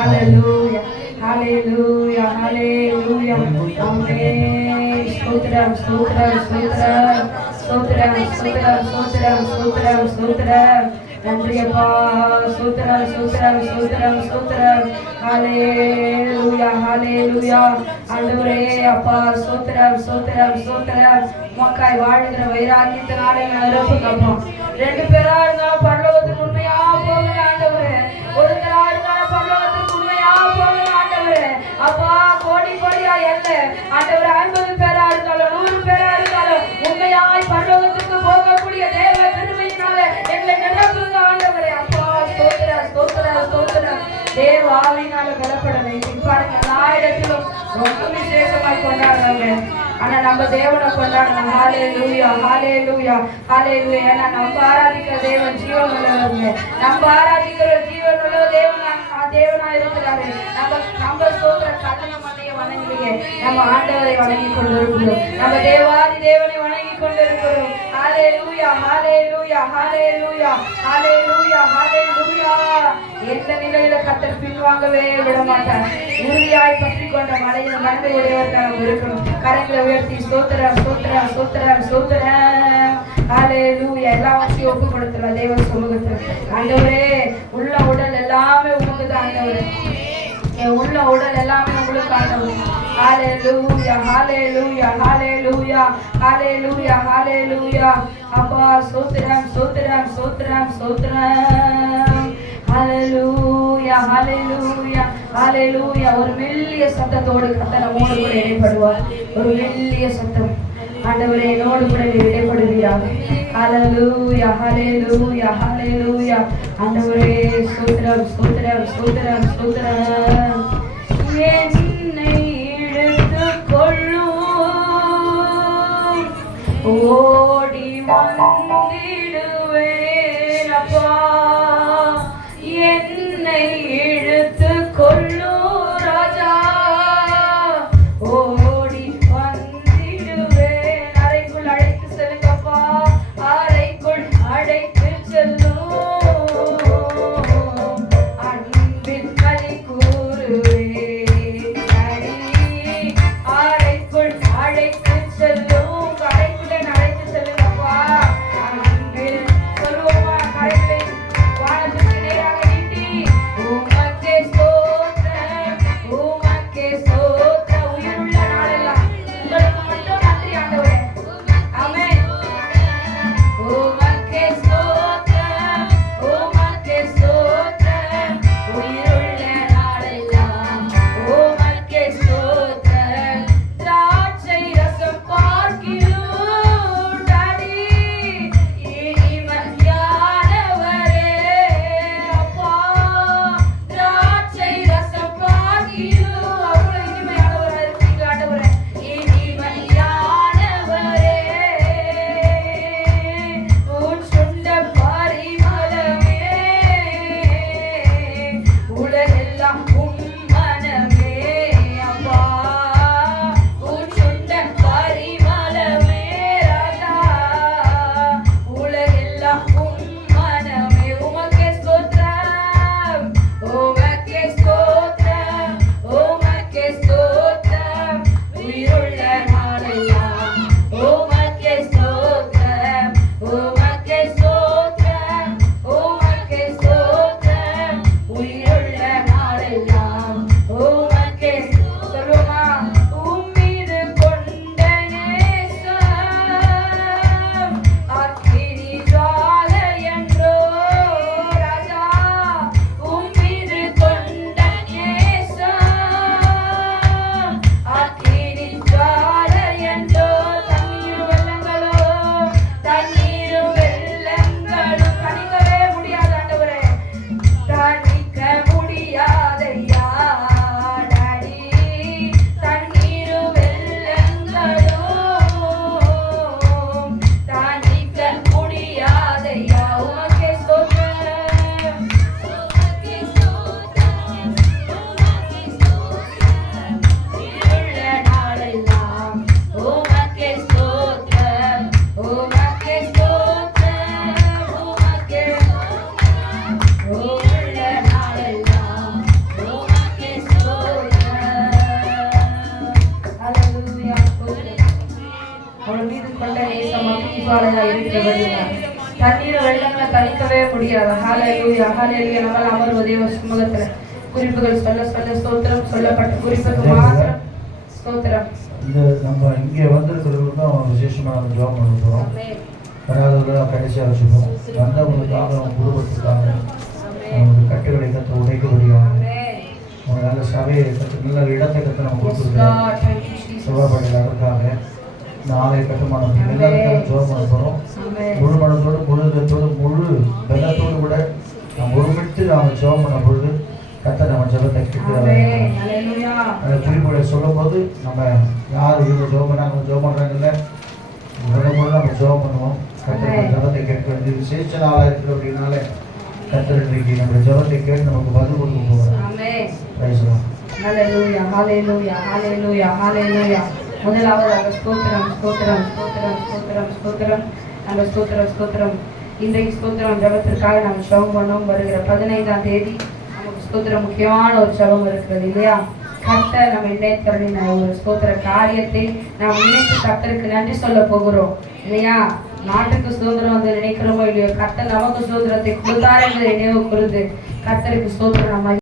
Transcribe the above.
Hallelujah. Hallelujah. Hallelujah. Amen. Stotram, stotram, stotram. Stotram, stotram, stotram, stotram, stotram. நன்றியப்பா. ஸ்தோத்திரம், ஸ்தோத்திரம், ஸ்தோத்திரம், ஸ்தோத்திரம். ஹalleluya, ஹalleluya. ஆண்டவரே அப்பா ஸ்தோத்திரம், ஸ்தோத்திரம், ஸ்தோத்திரம். உமக்காய் வாழுகிற வைராக்கியத்தினாலே நிரப்புங்கப்பா. ரெண்டு பேரா இருந்தாலும் பரலோகத்துக்கு உண்மையா போங்க ஆண்டவரே. ஒருத்தரா இருந்தாலும் பரலோகத்துக்கு உண்மையா போங்க ஆண்டவரே. அப்பா கோடி கோடியா அல்ல ஆண்டவரே, 50 பேரா இருந்தாலும் 100 பேரா இருந்தாலும் உண்மையாய் பரலோகத்துக்கு போகக்கூடிய தேவ கிருபையினாலே எங்களை நிரப்புங்க ஆண்டவரே. அப்பா ஸ்தோத்திரம், ஸ்தோத்திரம், ஸ்தோத்திரம். தேவ ஆவியினால பலப்பட வேண்டும். பாருங்க, எல்லா இடத்திலும் ரொம்ப விசேஷமாய் கொண்டாடுறாங்க. ஆனா நம்ம தேவனை கொண்டாடணும். ஹalleluya, ஹalleluya, ஹalleluya. ஏன்னா நம்ம ஆராதிக்கிற தேவன் ஜீவன் உள்ளவருங்க. நம்ம ஆராதிக்கிற ஜீவன் உள்ள தேவனா இருக்கிறாரு. நம்ம ஸ்தோத்திர கல்லண மண்ணையை வணங்கலையே, நம்ம ஆண்டவரை வணங்கி கொண்டிருக்கிறோம். நம்ம தேவாதி தேவனை வணங்கி கொண்டிருக்கிறோம். ஹalleluya, ஹalleluya, ஹalleluya, ஹalleluya, ஹalleluya. எந்த நிலையில கர்த்தர் பின்வாங்கவே விட மாட்டார். உறுதியாய் பற்றி கொண்ட மலையில் மனதை உடையவர்கள் நாம் இருக்கணும். கரங்களை உயர்த்தி ஸ்தோத்திரம், ஸ்தோத்திரம், ஸ்தோத்திரம், ஸ்தோத்திரம். ஹalleluya. எல்லாவற்றையும் ஒப்பு கொடுத்துறோம் தேவ சமூகத்தில். ஆண்டவரே, உள்ள உடல் எல்லாமே உமக்கு தான் ஆண்டவரே. என் உள்ள உடல் எல்லாமே உங்களுக்கு ஆண்டவரே. ஹalleluya, ஹalleluya, ஹalleluya, ஹalleluya, ஹalleluya. அப்பா ஸ்தோத்திரம், ஸ்தோத்திரம், ஸ்தோத்திரம், ஸ்தோத்திரம். ஹalleluya, ஹalleluya, ஹalleluya. ஒரு மெல்லிய சத்தத்தோடு கர்த்தர் நம்மோடு கூட இடைப்படுவார். ஒரு மெல்லிய சத்தம். ஆண்டவரே, என்னோடு கூட இடைப்படுவீராக. ஹalleluya, ஹalleluya, ஹalleluya. ஆண்டவரே ஸ்தோத்திரம், ஸ்தோத்திரம், ஸ்தோத்திரம், ஸ்தோத்திரம். என்னை இழுத்துக் கொள்ளும், ஓடி வந்திடுவேன் அப்பா. என்னை இழுத்துக் கொள்ளும் ராஜா, ஓடி வந்திடுவேன். அறைக்குள் அழைத்து செல்லுங்கப்பா, அறைக்குள் அழைத்து செல்லும். அன்பின் களி கூறுவேன் அறைக்குள் அழைத்து செல்லும். அறைக்குள்ளே அழைத்து செல்லுங்க. இருக்கிறபடியால் தண்ணீர் வெள்ளங்களை தணிக்கவே முடியாது. ஹல்லேலூயா ஹல்லேலூயா. நம்மால் அமர்வு தேவ சமூகத்துல குறிப்புகள் சொல்ல சொல்ல ஸ்தோத்திரம். சொல்லப்பட்ட குறிப்புக்கு மாத்திரம் ஸ்தோத்திரம். நம்ம இங்கே வந்திருக்கிறவங்களுக்கும் விசேஷமான ஜெபம் பண்ண போகிறோம். வராதவர்களாக கடைசியாக வச்சுப்போம். வந்தவங்களுக்காக அவங்க குடும்பத்துக்காக அவங்க கட்டுகளை கற்று உடைக்கபடியாக அவங்க நல்ல சபையை கற்று நல்ல இடத்தை கற்று நம்ம கொடுத்துருக்காங்க. சுகப்படையில் அதற்காக இந்த ஆலய கட்டுமானம் எல்லாருக்கும் ஜெபம் பண்ண போகிறோம். முழு மனத்தோடு முழு இதத்தோடு முழு பலத்தோடு கூட நம்ம ஒருமிட்டு நாம் ஜெபம் பண்ண பொழுது கத்த நம்ம ஜெபத்தை கேட்கிறாங்க. அந்த குறிப்புகளை சொல்லும் போது நம்ம யார் இவங்க ஜெபம் பண்ணாங்க ஜெபம் பண்ணுறாங்கல்ல உடனே நம்ம ஜெபம் பண்ணுவோம். கத்த ஜெபத்தை கேட்க வேண்டிய விசேஷ நாளாக இருக்கிற அப்படின்னால கத்தர் இன்றைக்கு நம்ம ஜெபத்தை கேட்டு நமக்கு பதில் கொடுக்க போகிறோம். பேசலாம். ஹல்லேலூயா ஹல்லேலூயா ஹல்லேலூயா ஹல்லேலூயா. முதலாவதாக ஸ்தோத்திரம் ஸ்தோத்திரம் ஸ்தோத்திரம் ஸ்தோத்திரம் ஸ்தோத்திரம். நம்ம ஸ்தோத்திரம் ஸ்தோத்திரம். இன்றைக்கு ஸ்தோத்திரம் ஜெபத்திற்காக நம்ம ஜெபம் பண்ணோம். வருகிற 15ஆம் தேதி நமக்கு ஸ்தோத்திரம் முக்கியமான ஒரு ஜெபம் இருக்கிறது இல்லையா? கர்த்தர் நம்ம இணைத்தருளின ஒரு ஸ்தோத்திர காரியத்தை நாம் நினைத்து கர்த்தருக்கு நன்றி சொல்ல போகிறோம் இல்லையா? நாட்டுக்கு சுதந்திரம் வந்து நினைக்கிறோமோ இல்லையோ, கர்த்தர் நமக்கு சுதந்திரத்தை கொடுத்தார் என்று நினைவு கூறுது. கர்த்தருக்கு ஸ்தோத்திரம். நம்ம